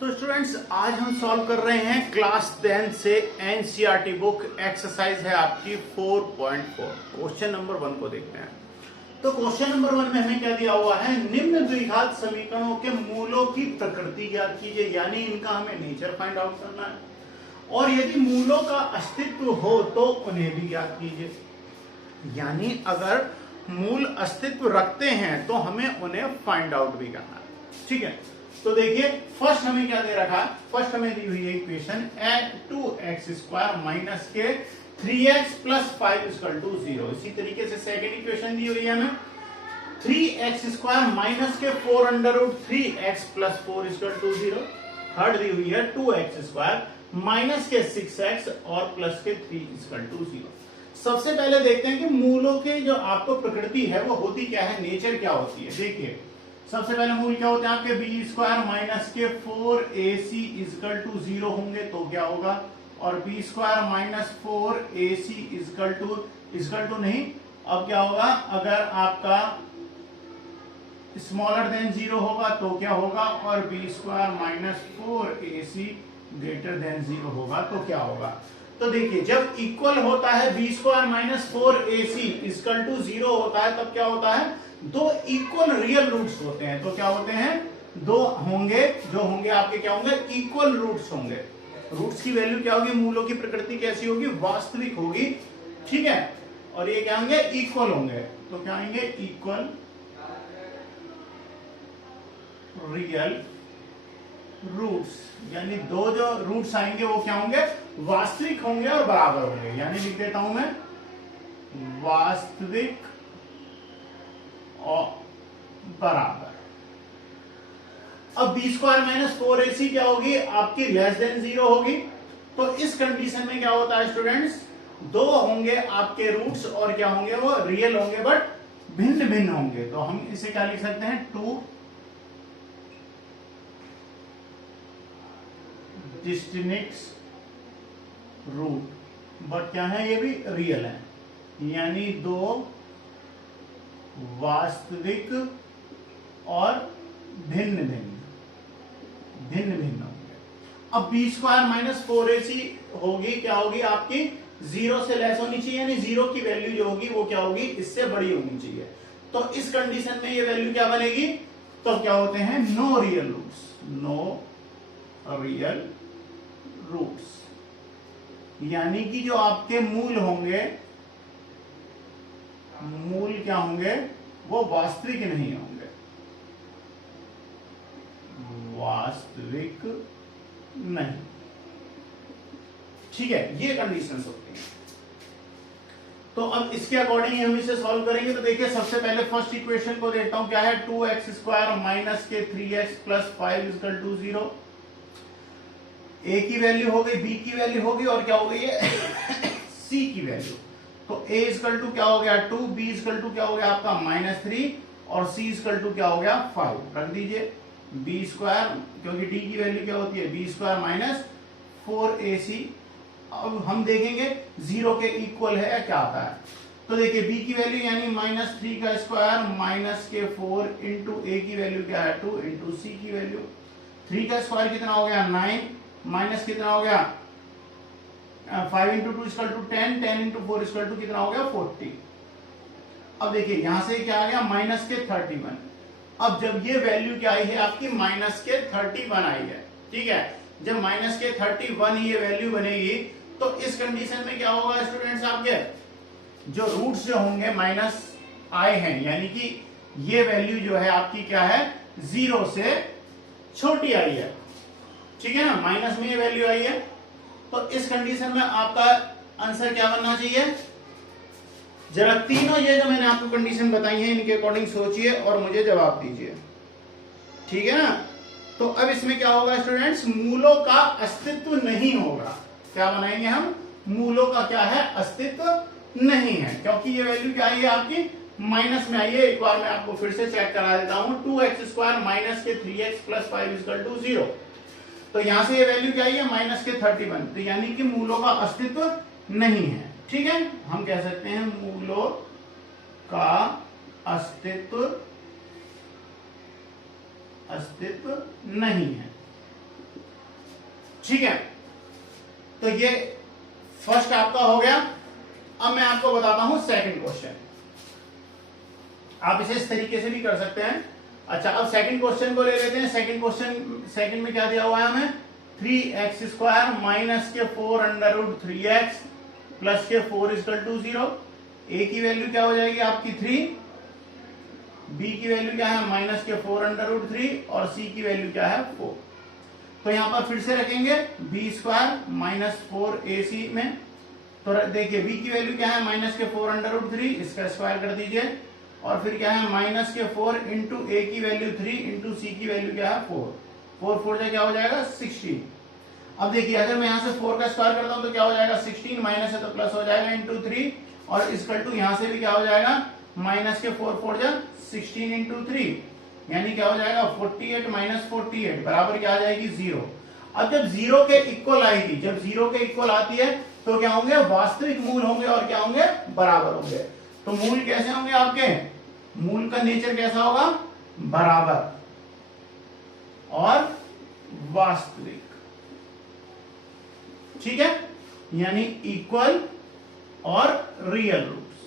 तो स्टूडेंट्स आज हम सॉल्व कर रहे हैं क्लास 10 से एनसीईआरटी बुक एक्सरसाइज है आपकी 4.4। क्वेश्चन नंबर 1 को देखते हैं। तो क्वेश्चन नंबर 1 में हमें क्या दिया हुआ है, निम्न द्विघात समीकरणों के मूलों की प्रकृति ज्ञात कीजिए, यानी इनका हमें नेचर फाइंड आउट करना है और यदि मूलों का अस्तित्व हो तो उन्हें भी ज्ञात कीजिए। यानी अगर मूल अस्तित्व रखते हैं तो हमें उन्हें फाइंड आउट भी करना है। ठीक है, तो देखिए फर्स्ट हमें क्या दे रखा है, फर्स्ट हमें दी हुई है इक्वेशन 2x² माइनस के 3x प्लस 5 इक्वल टू 0। इसी तरीके से सेकंड इक्वेशन दी हुई है हमें 3x² माइनस के 4√3x plus 4 equal to 0। Third दी हुई है 2x² माइनस के 6x और प्लस के 3 इक्वल टू 0। सबसे पहले देखते हैं कि मूलों के जो आपको प्रकृति है वो होती क्या है, नेचर क्या होती है। देखिए सबसे पहले मूल क्या होते हैं आपके b² माइनस के 4ac इक्वल टू 0 होंगे तो क्या होगा, और b² minus 4ac equal to नहीं, अब क्या होगा, अगर आपका स्मॉलर देन 0 होगा तो क्या होगा, और b² minus 4ac greater than 0 होगा तो क्या होगा। तो देखिए जब इक्वल होता है b² minus 4ac equal to 0 होता है तब क्या होता है, दो इक्वल रियल रूट्स होते हैं। तो क्या होते हैं, दो होंगे जो होंगे आपके क्या होंगे, इक्वल रूट्स होंगे। रूट्स की वैल्यू क्या होगी, मूलों की प्रकृति कैसी होगी, वास्तविक होगी। ठीक है, और ये क्या होंगे, इक्वल होंगे। तो क्या आएंगे, इक्वल रियल रूट्स, यानी दो जो रूट्स आएंगे वो क्या होंगे, वास्तविक होंगे और बराबर होंगे। यानी लिख देता हूं मैं वास्तविक और बराबर। अब b² माइनस 4ac क्या होगी, आपकी लेस देन 0 होगी। तो इस कंडीशन में क्या होता है स्टूडेंट्स, दो होंगे आपके रूट्स और क्या होंगे, वो रियल होंगे बट भिन्न भिन्न होंगे। तो हम इसे क्या लिख सकते हैं, 2 डिस्टिंक्ट रूट, बट क्या है, ये भी रियल है, यानी दो वास्तविक और भिन्न भिन्न होंगे। अब b² माइनस 4ac होगी क्या होगी, आपकी 0 से लेस होनी चाहिए, यानी 0 की वैल्यू जो होगी वो क्या होगी, इससे बड़ी होनी चाहिए। तो इस कंडीशन में ये वैल्यू क्या बनेगी, तो क्या होते हैं, no real roots, no real roots, यानी कि जो आपके मूल होंगे, मूल क्या होंगे, वो वास्तविक नहीं होंगे, वास्तविक नहीं। ठीक है, ये कंडीशंस होती हैं। तो अब इसके अकॉर्डिंग हम इसे सॉल्व करेंगे। तो देखिए सबसे पहले फर्स्ट इक्वेशन को देखता हूं, क्या है, 2x² माइनस के 3x plus 5 equal to 0। a की वैल्यू हो गई, b की वैल्यू होगी और क्या हो गई है c की वैल्यू। तो a इक्वल टू क्या हो गया 2, b इक्वल टू क्या हो गया आपका -3 और c इक्वल टू क्या हो गया 5। रख दीजिए b², क्योंकि d की वैल्यू क्या होती है, b² माइनस 4ac। अब हम देखेंगे 0 के इक्वल है या क्या आता है। तो देखिए b की वैल्यू यानी -3 का स्क्वायर माइनस के 4 इंटू a की वैल्यू क्या है 2 इंटू c की वैल्यू। 3 का स्क्वायर कितना हो गया 9, माइनस कितना हो गया 5 into 2 equal to 10, 10 into 4 equal to कितना हो गया 40। अब देखिए यहां से क्या आ गया माइनस के 31। अब जब ये वैल्यू क्या आई है आपकी माइनस के 31 आई है, ठीक है, जब माइनस के 31 ये वैल्यू बनेगी तो इस कंडीशन में क्या होगा स्टूडेंट्स, आपके जो रूट्स जो होंगे माइनस आए हैं, यानी कि ये वैल्यू जो है आपकी क्या है 0 से छोटी आई है। ठीक है ना, माइनस में ये वैल्यू आई है। तो इस कंडीशन में आपका आंसर क्या बनना चाहिए, जरा तीनों ये जो मैंने आपको कंडीशन बताई है इनके अकॉर्डिंग सोचिए और मुझे जवाब दीजिए। ठीक है ना, तो अब इसमें क्या होगा स्टूडेंट्स, मूलों का अस्तित्व नहीं होगा। क्या बनाएंगे हम, मूलों का क्या है, अस्तित्व नहीं है, क्योंकि ये वैल्यू क्या आई है आपकी माइनस में आई है। एक बार मैं आपको फिर से चेक करा देता हूं, 2x² माइनस के 3x प्लस 5 इक्वल टू 0। तो यहां से ये वैल्यू क्या आई है माइनस के 31, तो यानी कि मूलों का अस्तित्व नहीं है। ठीक है, हम कह सकते हैं मूलों का अस्तित्व नहीं है। ठीक है, तो ये फर्स्ट आपका हो गया। अब मैं आपको बताता हूं सेकंड क्वेश्चन। आप इसे इस तरीके से भी कर सकते हैं। अच्छा, अब सेकंड क्वेश्चन को ले लेते हैं। सेकंड में क्या दिया हुआ है हमें, 3x² माइनस के 4 अंडर रूट 3x प्लस के 4 इक्वल टू 0। ए की वैल्यू क्या हो जाएगी आपकी 3, बी की वैल्यू क्या है माइनस के 4 अंडर रूट 3 और सी की वैल्यू क्या है 4। तो यहां पर फिर से रखेंगे b² माइनस 4ac में। तो देखिए b की वैल्यू क्या है माइनस के 4 अंडर रूट 3, इसका स्क्वायर कर दीजिए, और फिर क्या है माइनस के 4 इंटू ए की वैल्यू 3 इंटू सी की वैल्यू क्या है 4। 4 4 क्या हो जाएगा 16। अब देखिए अगर मैं यहां से 4 का स्क्वायर करता हूं तो क्या हो जाएगा 16, माइनस है तो प्लस हो जाएगा इंटू 3, और इक्वल टू यहां से भी क्या हो जाएगा माइनस के 4 4 जा 16 इंटू 3, यानी क्या हो जाएगा 48 माइनस 48 बराबर क्या आ जाएगी 0। अब जब 0 के इक्वल आएगी, जब 0 के इक्वल आती है तो क्या होंगे वास्तविक मूल होंगे और क्या होंगे बराबर होंगे। तो मूल कैसे होंगे आपके, मूल का नेचर कैसा होगा बराबर और वास्तविक, ठीक है, यानी इक्वल और रियल रूट्स,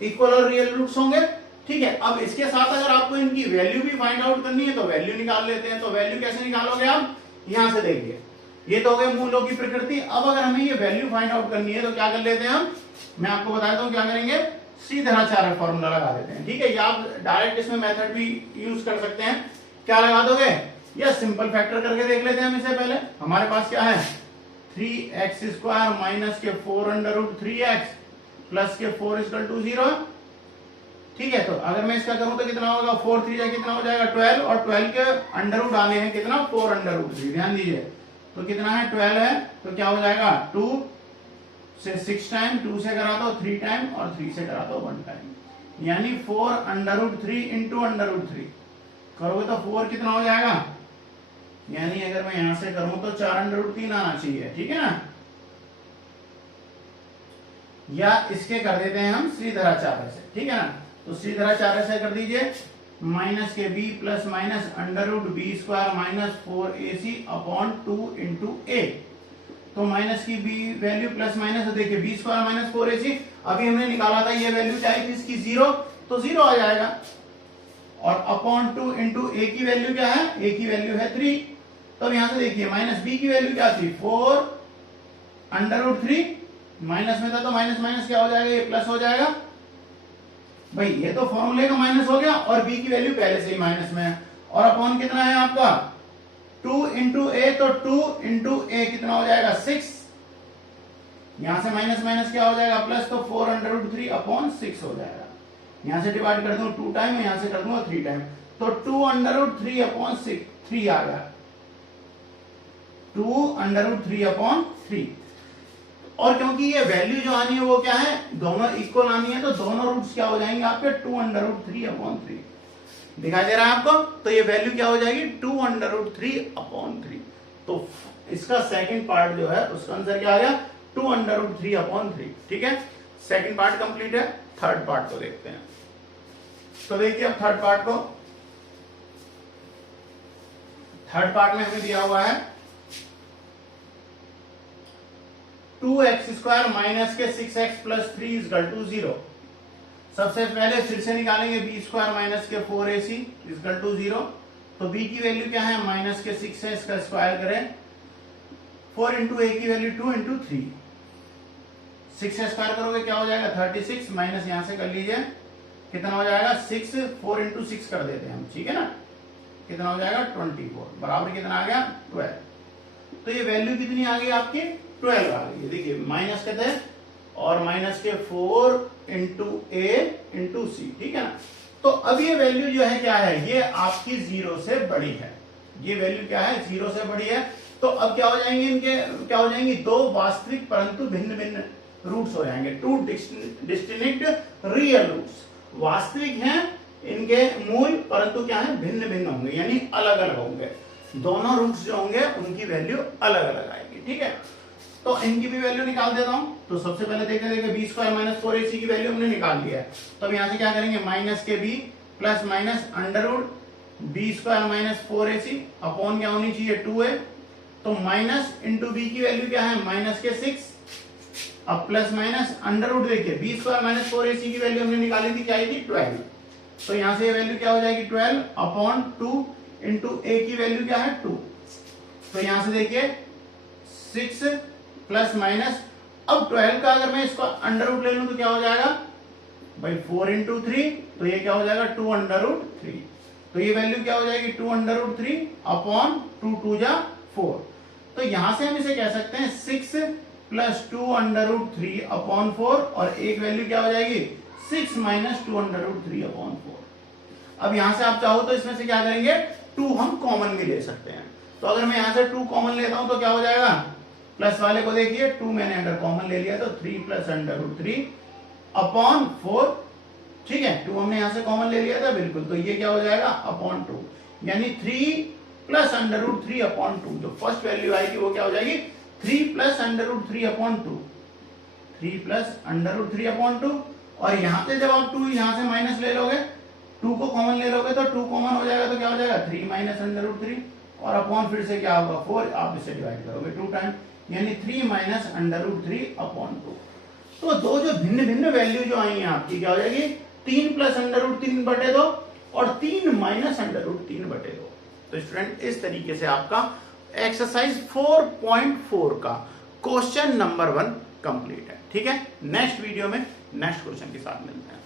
इक्वल और रियल रूट्स होंगे। ठीक है, अब इसके साथ अगर आपको इनकी वैल्यू भी फाइंड आउट करनी है तो वैल्यू निकाल लेते हैं। तो वैल्यू कैसे निकालोगे आप, यहां से देखिए ये तो हो गए मूलों की प्रकृति। अब अगर हमें ये वैल्यू फाइंड आउट करनी है तो क्या कर लेते हैं हम, मैं आपको बताता हूं क्या करेंगे, सीधराचार्य फॉर्मूला लगा देते हैं। ठीक है, या आप डायरेक्ट इसमें मेथड भी यूज कर सकते हैं। क्या लगा दोगे, या सिंपल फैक्टर करके देख लेते हैं हम इसे। पहले हमारे पास क्या है 3x² माइनस के 4 अंडर रूट 3x प्लस के 4 इक्वल टू 0। ठीक है, तो अगर मैं इसका करूं तो कितना होगा 4 3 कितना हो जाएगा 12, और 12 के अंडर रूट आने हैं कितना 4 अंडर रूट 3, ध्यान दीजिए। तो कितना है 12 है, तो क्या हो जाएगा 2 से 6 टाइम, 2 से करा दो 3 टाइम और 3 से करा दो 1 टाइम, यानी 4 under root 3 into under root 3 करोगे तो 4 कितना हो जाएगा, यानी अगर मैं यहां से करूं तो 4 अंडर रूट 3 आना चाहिए। ठीक है ना, या इसके कर देते हैं हम श्रीधराचार्य से। ठीक है ना, तो श्रीधराचार्य से कर दीजिए माइनस के b plus minus under root b² minus 4ac upon 2 into a. तो माइनस की b वैल्यू प्लस माइनस, देखिए b² माइनस 4ac, अभी हमने निकाला था ये वैल्यू चाहिए थी इसकी 0, तो 0 आ जाएगा, और अपॉन 2 इंटू ए की वैल्यू क्या है, ए की वैल्यू है 3। तो यहां से देखिए माइनस b की वैल्यू क्या थी 4 अंडर रूट 3, माइनस में था तो माइनस माइनस क्या हो जाएगा, ये प्लस हो जाएगा। भाई ये तो फॉर्मूले का माइनस हो गया, और b की वैल्यू पहले से ही माइनस में है, और अपॉन कितना है आपका 2 इंटू ए, तो 2 इंटू ए कितना हो जाएगा 6, यहां से माइनस माइनस क्या हो जाएगा प्लस, तो 4 अंडर रूट 3 अपॉन 6 हो जाएगा। यहां से डिवाइड कर दूं 2 टाइम, यहां से कर दूंगा 3 टाइम, तो 2 अंडर रूट 3 अपॉन 3 आ गया, 2 अंडर रूट 3 अपॉन 3। और क्योंकि ये वैल्यू जो आनी है वो क्या है, दोनों इक्वल आनी है, तो दोनों रूट्स क्या हो जाएंगे आपके 2 अंडर रूट 3 अपॉन 3 दिखाई दे रहा है आपको। तो ये वैल्यू क्या हो जाएगी 2 अंडर रूट 3 अपॉन 3। तो इसका सेकंड पार्ट जो है उसका आंसर क्या आ गया 2 अंडर रूट 3 अपॉन 3। ठीक है, सेकंड पार्ट कंप्लीट है। थर्ड पार्ट को देखते हैं। तो देखिए अब थर्ड पार्ट को, थर्ड पार्ट में हमें दिया हुआ है 2x² माइनस के 6x प्लस 3 इक्वल टू 0। सबसे पहले फिर से निकालेंगे b² माइनस के 4ac इक्वल टू 0। तो b की वैल्यू क्या है माइनस के 6 है, इसका स्क्वायर करें, 4 इंटू ए की वैल्यू 2 इंटू 3, 6 से स्क्वायर करोगे क्या हो जाएगा 36, माइनस यहां से कर लीजिए कितना हो जाएगा 6, 4 इंटू 6 कर देते हैं हम। ठीक है ना, कितना हो जाएगा 24 बराबर कितना आ गया 12। तो ये वैल्यू कितनी आ गई आपकी 12 आ गई। देखिए माइनस कहते हैं और माइनस के 4 इंटू ए इंटू सी। ठीक है ना, तो अब ये वैल्यू जो है क्या है, ये आपकी 0 से बड़ी है, ये वैल्यू क्या है 0 से बड़ी है। तो अब क्या हो जाएंगे इनके, क्या हो जाएंगी दो वास्तविक परंतु भिन्न भिन्न रूट्स हो जाएंगे, 2 डिस्टिंक्ट रियल रूट्स। वास्तविक हैं इनके मूल, परंतु क्या है भिन्न भिन्न होंगे, यानी अलग अलग होंगे। दोनों रूट्स जो होंगे उनकी वैल्यू अलग अलग आएगी। ठीक है, तो इनकी भी वैल्यू निकाल देता हूं। तो सबसे पहले देखिए b² माइनस 4ac की वैल्यू हमने निकाल लिया है। तो अब यहां से क्या करेंगे माइनस के b plus minus under root B square minus 4ac upon क्या होनी चाहिए 2a, तो माइनस इंटू बी की वैल्यू क्या है माइनस के 6, अब प्लस माइनस अंडर रूट देखिए बी स्क्वायर माइनस 4ac की वैल्यू हमने निकाली थी क्या आई थी 12, तो यहां से ये वैल्यू क्या हो जाएगी 12 अपॉन 2 इंटू a की वैल्यू क्या है 2, तो यहां से देखिए 6 प्लस माइनस, अब 12 का अगर मैं इसको अंडर रूट ले लूं तो क्या हो जाएगा भाई 4 इंटू 3, तो ये क्या हो जाएगा 2 अंडर रूट 3, तो ये वैल्यू क्या हो जाएगी 2 अंडर रूट 3 अपॉन 2 2 जा 4, तो यहां से हम इसे कह सकते हैं 6 प्लस 2 अंडर रूट 3 अपॉन 4, और एक वैल्यू क्या हो जाएगी 6 माइनस 2 अंडर रूट 3 अपॉन 4। अब यहां से आप चाहो तो इसमें से क्या करेंगे 2 हम कॉमन भी ले सकते हैं, तो अगर मैं यहां से 2 कॉमन लेता हूं तो क्या हो जाएगा, प्लस वाले को देखिए 2 मैंने अंडर कॉमन ले लिया तो 3 प्लस अंडर रूट 3 अपॉन 4, ठीक है 2 हमने यहां से कॉमन ले लिया था बिल्कुल, तो ये क्या हो जाएगा अपॉन 2, यानी 3 प्लस अंडर रूट 3 अपॉन 2, जो फर्स्ट वैल्यू आएगी वो क्या हो जाएगी 3 plus under root 3 upon 2, 3 plus under root 3 upon 2, और यहां से जब आप 2 यहां से माइनस ले लोगे 2 को कॉमन ले लोगे तो 2 कॉमन हो जाएगा, तो क्या हो जाएगा 3 माइनस अंडर रूट 3, और अपॉन फिर से क्या होगा 4, आप इसे डिवाइड करोगे 2 टाइम, यानी 3 माइनस अंडर रूट 3 अपॉन 2। तो दो जो भिन्न भिन्न वैल्यू जो आई है आपकी क्या हो जाएगी 3 प्लस अंडर रूट 3 बटे 2 और 3 माइनस अंडर रूट 3 बटे 2। तो स्टूडेंट इस तरीके से आपका एक्सरसाइज 4.4 का क्वेश्चन नंबर 1 कंप्लीट है। ठीक है, नेक्स्ट वीडियो में नेक्स्ट क्वेश्चन के साथ मिलते हैं।